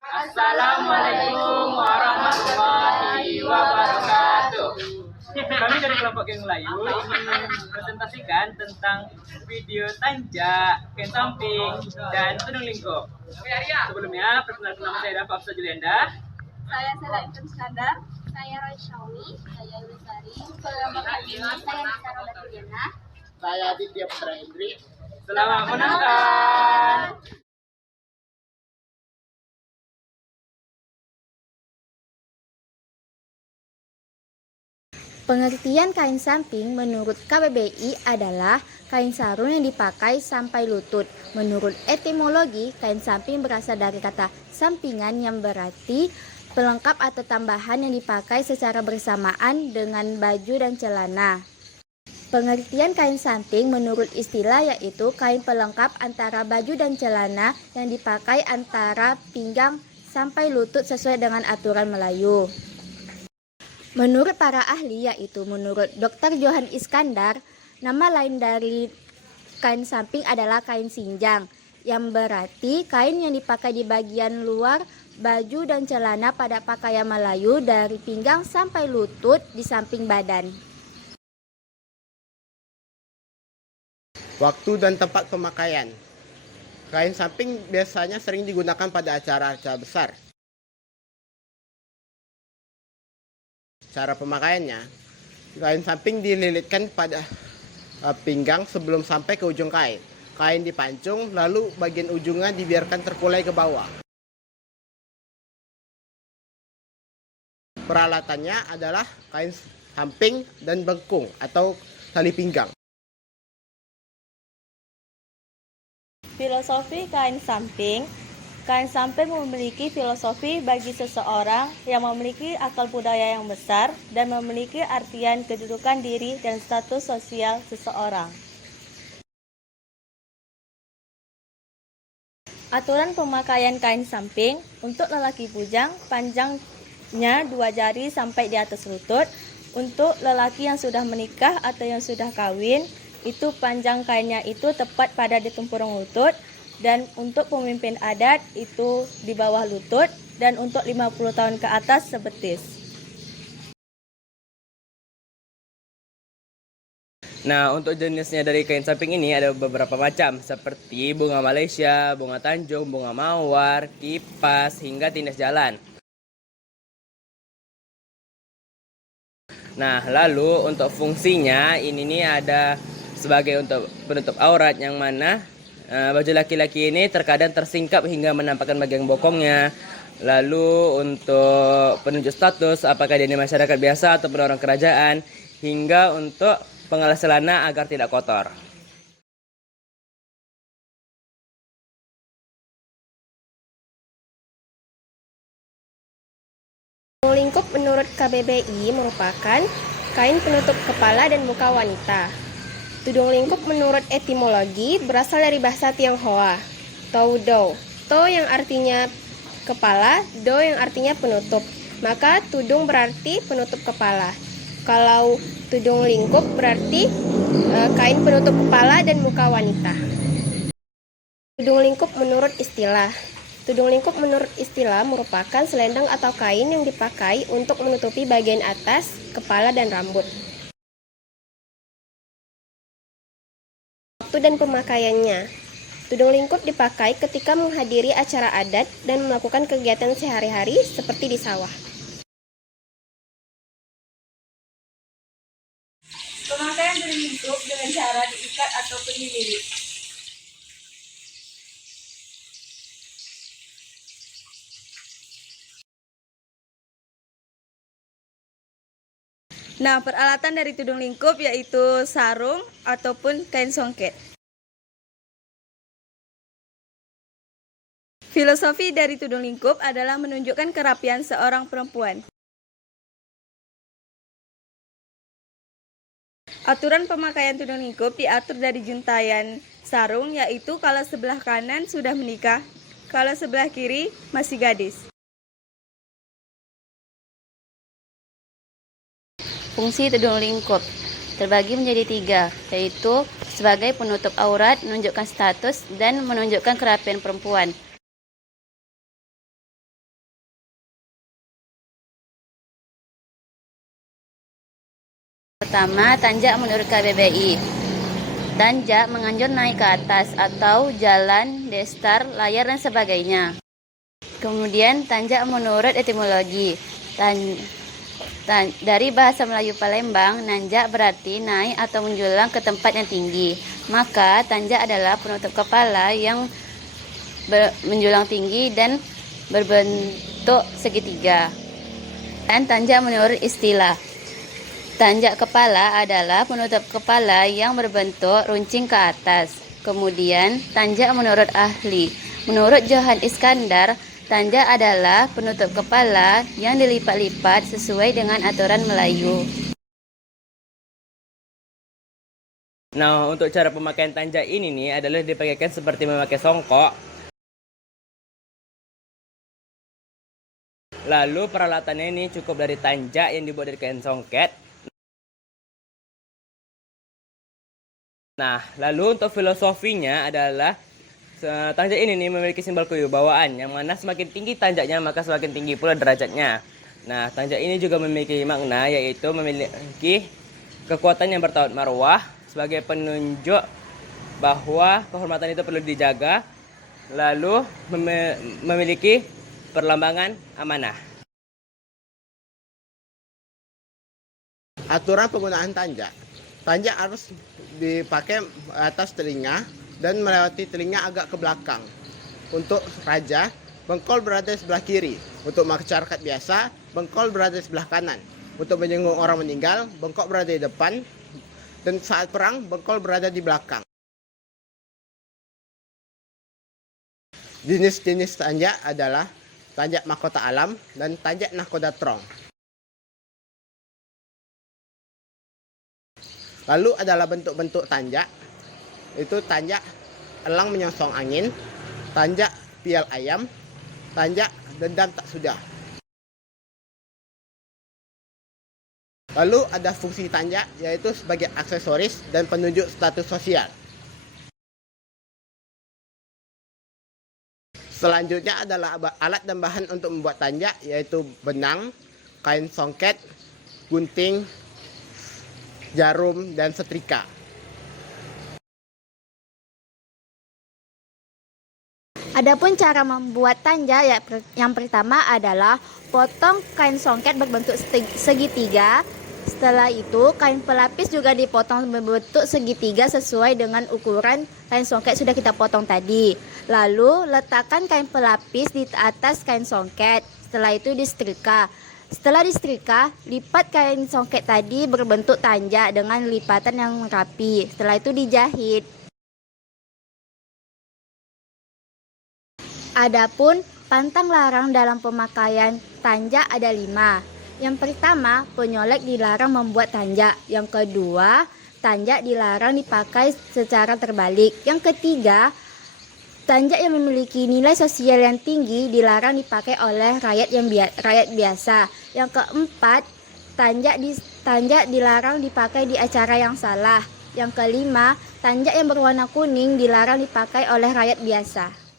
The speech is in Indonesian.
Assalamualaikum warahmatullahi wabarakatuh. Kami dari kelompok Geng Melayu ingin mempresentasikan tentang video tanjak, kain samping, dan tudung lingkup. Sebelumnya, perkenalkan nama saya Dafa Afsa Julianda. Saya Sela Intan Skandar. Saya Roy Shawi. Saya Lusari. Kelompok ini saya Nisara Batuliana. Saya Aditya Putra Hendri. Selamat menonton. Pengertian kain samping menurut KBBI adalah kain sarung yang dipakai sampai lutut. Menurut etimologi, kain samping berasal dari kata sampingan yang berarti pelengkap atau tambahan yang dipakai secara bersamaan dengan baju dan celana. Pengertian kain samping menurut istilah yaitu kain pelengkap antara baju dan celana yang dipakai antara pinggang sampai lutut sesuai dengan aturan Melayu. Menurut para ahli yaitu menurut Dr. Johan Iskandar, nama lain dari kain samping adalah kain sinjang, yang berarti kain yang dipakai di bagian luar baju dan celana pada pakaian Melayu dari pinggang sampai lutut di samping badan. Waktu dan tempat pemakaian. Kain samping biasanya sering digunakan pada acara-acara besar. Cara pemakaiannya, kain samping dililitkan pada pinggang sebelum sampai ke ujung kain. Kain dipancung, lalu bagian ujungnya dibiarkan terkulai ke bawah. Peralatannya adalah kain samping dan bengkung atau tali pinggang. Filosofi kain samping. Kain samping memiliki filosofi bagi seseorang yang memiliki akal budaya yang besar dan memiliki artian kedudukan diri dan status sosial seseorang. Aturan pemakaian kain samping untuk lelaki bujang panjangnya 2 jari sampai di atas lutut. Untuk lelaki yang sudah menikah atau yang sudah kawin, itu panjang kainnya itu tepat pada di tempurung lutut. Dan untuk pemimpin adat itu di bawah lutut, dan untuk 50 tahun ke atas sebetis. Nah, untuk jenisnya dari kain samping ini ada beberapa macam, seperti bunga Malaysia, bunga Tanjung, bunga mawar, kipas, hingga tindas jalan. Nah, lalu untuk fungsinya ini nih ada sebagai untuk penutup aurat, yang mana baju laki-laki ini terkadang tersingkap hingga menampakkan bagian bokongnya. Lalu untuk penunjuk status, apakah dia ini masyarakat biasa ataupun orang kerajaan, hingga untuk pengalas celana agar tidak kotor. Tudung lingkup menurut KBBI merupakan kain penutup kepala dan muka wanita. Tudung lingkup menurut etimologi berasal dari bahasa Tionghoa, tou do. To yang artinya kepala, do yang artinya penutup. Maka tudung berarti penutup kepala. Kalau tudung lingkup berarti kain penutup kepala dan muka wanita. Tudung lingkup menurut istilah. Tudung lingkup menurut istilah merupakan selendang atau kain yang dipakai untuk menutupi bagian atas, kepala, dan rambut. Waktu dan pemakaiannya. Tudung lingkup dipakai ketika menghadiri acara adat dan melakukan kegiatan sehari-hari seperti di sawah. Pemakaian tudung lingkup dengan cara diikat ataupun dililit. Nah, peralatan dari tudung lingkup yaitu sarung ataupun kain songket. Filosofi dari tudung lingkup adalah menunjukkan kerapian seorang perempuan. Aturan pemakaian tudung lingkup diatur dari juntayan sarung, yaitu kalau sebelah kanan sudah menikah, kalau sebelah kiri masih gadis. Fungsi tudung lingkup terbagi menjadi 3, yaitu sebagai penutup aurat, menunjukkan status, dan menunjukkan kerapian perempuan. pertama, tanjak menurut KBBI. Tanjak menganjur naik ke atas atau jalan, destar, layar, dan sebagainya. Kemudian tanjak menurut etimologi. Dari bahasa Melayu Palembang, nanjak berarti naik atau menjulang ke tempat yang tinggi. Maka tanjak adalah penutup kepala yang menjulang tinggi dan berbentuk segitiga. Dan tanjak menurut istilah. Tanjak kepala adalah penutup kepala yang berbentuk runcing ke atas. Kemudian, tanjak menurut ahli. Menurut Johan Iskandar, tanjak adalah penutup kepala yang dilipat-lipat sesuai dengan aturan Melayu. Nah, untuk cara pemakaian tanjak ini nih adalah dipakaikan seperti memakai songkok. Lalu peralatannya ini cukup dari tanjak yang dibuat dari kain songket. Nah, lalu untuk filosofinya adalah tanjak ini nih memiliki simbol kewibawaan, yang mana semakin tinggi tanjaknya maka semakin tinggi pula derajatnya. Nah, tanjak ini juga memiliki makna, yaitu memiliki kekuatan yang bertaut marwah sebagai penunjuk bahwa kehormatan itu perlu dijaga, lalu memiliki perlambangan amanah. Aturan penggunaan tanjak. Tanjak harus dipakai atas telinga dan melewati telinga agak ke belakang. Untuk raja, bengkol berada di sebelah kiri. Untuk masyarakat biasa, bengkol berada di sebelah kanan. Untuk menyinggung orang meninggal, bengkok berada di depan. Dan saat perang, bengkol berada di belakang. Jenis-jenis tanjak adalah tanjak mahkota alam dan tanjak nahkoda trong. Lalu adalah bentuk-bentuk tanjak, itu tanjak elang menyongsong angin, tanjak pial ayam, tanjak dendam tak sudah. Lalu ada fungsi tanjak, yaitu sebagai aksesoris dan penunjuk status sosial. Selanjutnya adalah alat dan bahan untuk membuat tanjak, yaitu benang, kain songket, gunting, jarum, dan setrika. Adapun cara membuat tanjak yang pertama adalah potong kain songket berbentuk segitiga. Setelah itu, kain pelapis juga dipotong berbentuk segitiga sesuai dengan ukuran kain songket sudah kita potong tadi. Lalu, letakkan kain pelapis di atas kain songket. Setelah itu disetrika. Setelah disetrika, lipat kain songket tadi berbentuk tanjak dengan lipatan yang rapi. Setelah itu dijahit. Adapun pantang larang dalam pemakaian tanjak ada 5. Yang pertama, penyolek dilarang membuat tanjak. Yang kedua, tanjak dilarang dipakai secara terbalik. Yang ketiga, tanjak yang memiliki nilai sosial yang tinggi dilarang dipakai oleh rakyat biasa. Yang keempat, tanjak dilarang dipakai di acara yang salah. Yang kelima, tanjak yang berwarna kuning dilarang dipakai oleh rakyat biasa.